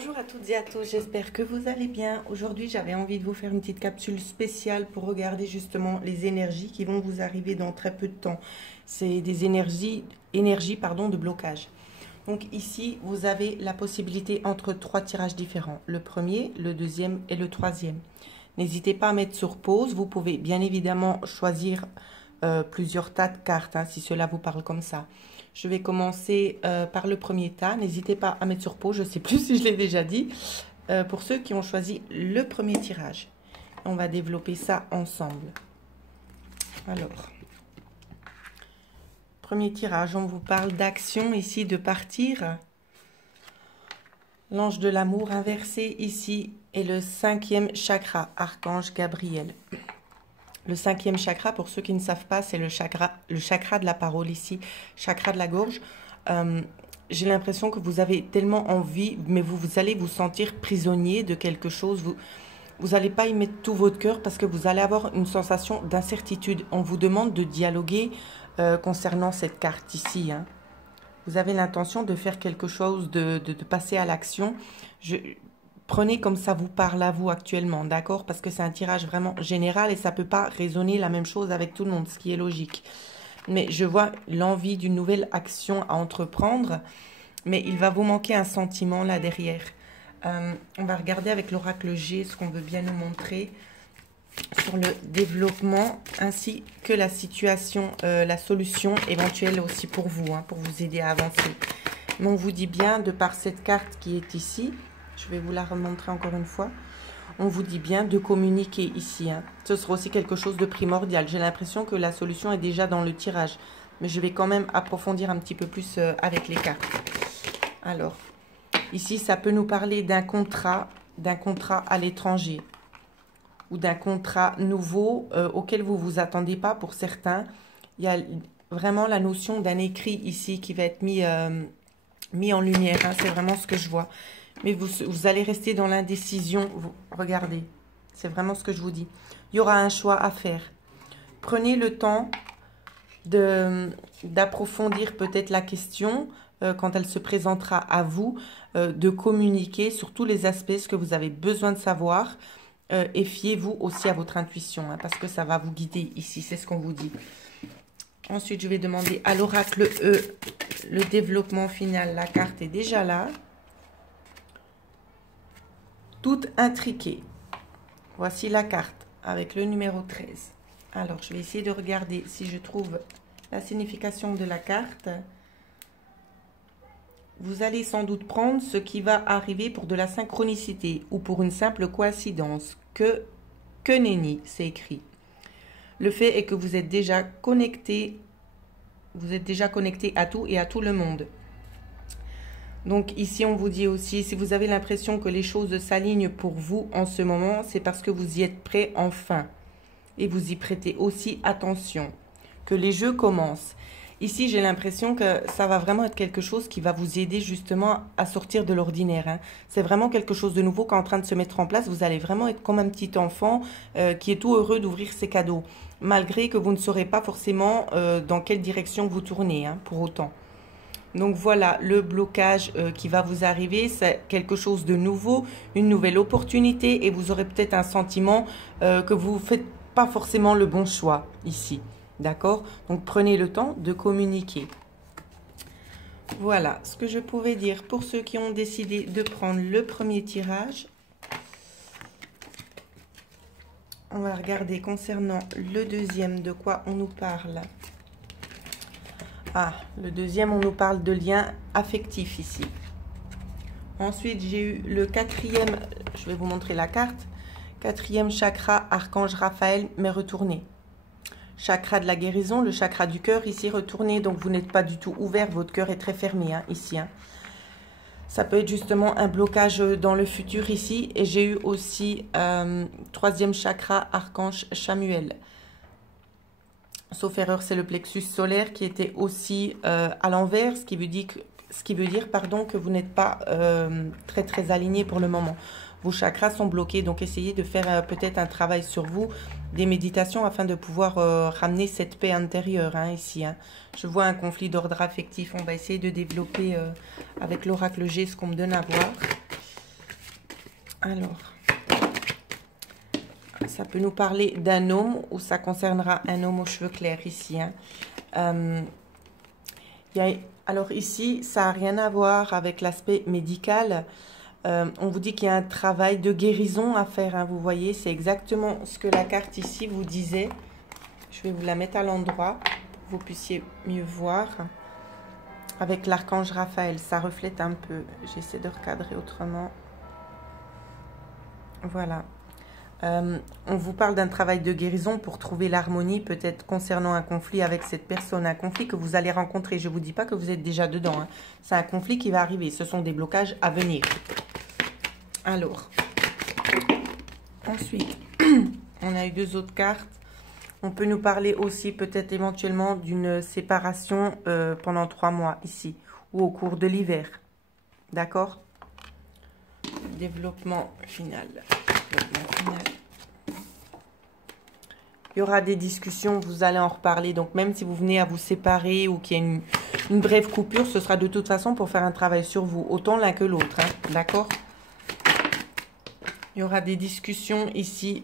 Bonjour à toutes et à tous, j'espère que vous allez bien. Aujourd'hui, j'avais envie de vous faire une petite capsule spéciale pour regarder justement les énergies qui vont vous arriver dans très peu de temps. C'est des énergies de blocage. Donc ici, vous avez la possibilité entre 3 tirages différents. Le premier, le deuxième et le troisième. N'hésitez pas à mettre sur pause. Vous pouvez bien évidemment choisir plusieurs tas de cartes, hein, si cela vous parle comme ça. Je vais commencer par le premier tas. N'hésitez pas à mettre sur pause. Je ne sais plus si je l'ai déjà dit. Pour ceux qui ont choisi le premier tirage. On va développer ça ensemble. Alors, premier tirage, on vous parle d'action ici, de partir. L'ange de l'amour inversé ici est le 5e chakra, Archange Gabriel. Le 5e chakra, pour ceux qui ne savent pas, c'est le chakra de la parole ici, chakra de la gorge. J'ai l'impression que vous avez tellement envie, mais vous allez vous sentir prisonnier de quelque chose. Vous n'allez pas y mettre tout votre cœur parce que vous allez avoir une sensation d'incertitude. On vous demande de dialoguer concernant cette carte ici, hein. Vous avez l'intention de faire quelque chose, de passer à l'action. Prenez comme ça vous parle à vous actuellement, d'accord? Parce que c'est un tirage vraiment général et ça ne peut pas résonner la même chose avec tout le monde, ce qui est logique. Mais je vois l'envie d'une nouvelle action à entreprendre, mais il va vous manquer un sentiment là derrière. On va regarder avec l'oracle G ce qu'on veut bien nous montrer sur le développement ainsi que la situation, la solution éventuelle aussi pour vous, hein, pour vous aider à avancer. Mais on vous dit bien, de par cette carte qui est ici, je vais vous la remontrer encore une fois. On vous dit bien de communiquer ici, hein. Ce sera aussi quelque chose de primordial. J'ai l'impression que la solution est déjà dans le tirage. Mais je vais quand même approfondir un petit peu plus avec les cartes. Alors, ici, ça peut nous parler d'un contrat à l'étranger. Ou d'un contrat nouveau auquel vous ne vous attendez pas pour certains. Il y a vraiment la notion d'un écrit ici qui va être mis en lumière, hein. C'est vraiment ce que je vois. Mais vous allez rester dans l'indécision. Regardez, c'est vraiment ce que je vous dis. Il y aura un choix à faire. Prenez le temps d'approfondir peut-être la question quand elle se présentera à vous, de communiquer sur tous les aspects, ce que vous avez besoin de savoir. Et fiez-vous aussi à votre intuition, hein, parce que ça va vous guider ici, c'est ce qu'on vous dit. Ensuite, je vais demander à l'oracle E, le développement final. La carte est déjà là. Toute intriquée. Voici la carte avec le numéro 13. Alors, je vais essayer de regarder si je trouve la signification de la carte. Vous allez sans doute prendre ce qui va arriver pour de la synchronicité ou pour une simple coïncidence. Que nenni, c'est écrit. Le fait est que vous êtes déjà connecté à tout et à tout le monde. Donc ici, on vous dit aussi, si vous avez l'impression que les choses s'alignent pour vous en ce moment, c'est parce que vous y êtes prêt enfin. Et vous y prêtez aussi attention. Que les jeux commencent. Ici, j'ai l'impression que ça va vraiment être quelque chose qui va vous aider justement à sortir de l'ordinaire, hein. C'est vraiment quelque chose de nouveau qui est en train de se mettre en place. Vous allez vraiment être comme un petit enfant qui est tout heureux d'ouvrir ses cadeaux. Malgré que vous ne saurez pas forcément dans quelle direction vous tournez, hein, pour autant. Donc voilà, le blocage qui va vous arriver, c'est quelque chose de nouveau, une nouvelle opportunité et vous aurez peut-être un sentiment que vous ne faites pas forcément le bon choix ici. D'accord? Donc prenez le temps de communiquer. Voilà ce que je pouvais dire pour ceux qui ont décidé de prendre le premier tirage. On va regarder concernant le deuxième de quoi on nous parle. Ah, le deuxième, on nous parle de lien affectif ici. Ensuite, j'ai eu le 4e, je vais vous montrer la carte. 4e chakra, Archange Raphaël, mais retourné. Chakra de la guérison, le chakra du cœur, ici retourné. Donc, vous n'êtes pas du tout ouvert, votre cœur est très fermé, hein, ici, hein. Ça peut être justement un blocage dans le futur ici. Et j'ai eu aussi 3e chakra, Archange Chamuel. Sauf erreur, c'est le plexus solaire qui était aussi à l'envers, ce qui veut dire que vous n'êtes pas très aligné pour le moment. Vos chakras sont bloqués, donc essayez de faire peut-être un travail sur vous, des méditations afin de pouvoir ramener cette paix intérieure, hein, ici, hein. Je vois un conflit d'ordre affectif, on va essayer de développer avec l'oracle G ce qu'on me donne à voir. Alors, ça peut nous parler d'un homme ou ça concernera un homme aux cheveux clairs ici. Hein. Alors ici, ça n'a rien à voir avec l'aspect médical. On vous dit qu'il y a un travail de guérison à faire. Hein, vous voyez, c'est exactement ce que la carte ici vous disait. Je vais vous la mettre à l'endroit pour que vous puissiez mieux voir. Avec l'archange Raphaël, ça reflète un peu. J'essaie de recadrer autrement. Voilà. On vous parle d'un travail de guérison pour trouver l'harmonie, peut-être concernant un conflit avec cette personne, un conflit que vous allez rencontrer. Je ne vous dis pas que vous êtes déjà dedans. Hein. C'est un conflit qui va arriver. Ce sont des blocages à venir. Alors, ensuite, on a eu 2 autres cartes. On peut nous parler aussi peut-être éventuellement d'une séparation pendant 3 mois ici ou au cours de l'hiver. D'accord? Développement final. Il y aura des discussions, vous allez en reparler. Donc même si vous venez à vous séparer ou qu'il y a une brève coupure, ce sera de toute façon pour faire un travail sur vous, autant l'un que l'autre. Hein, d'accord? Il y aura des discussions ici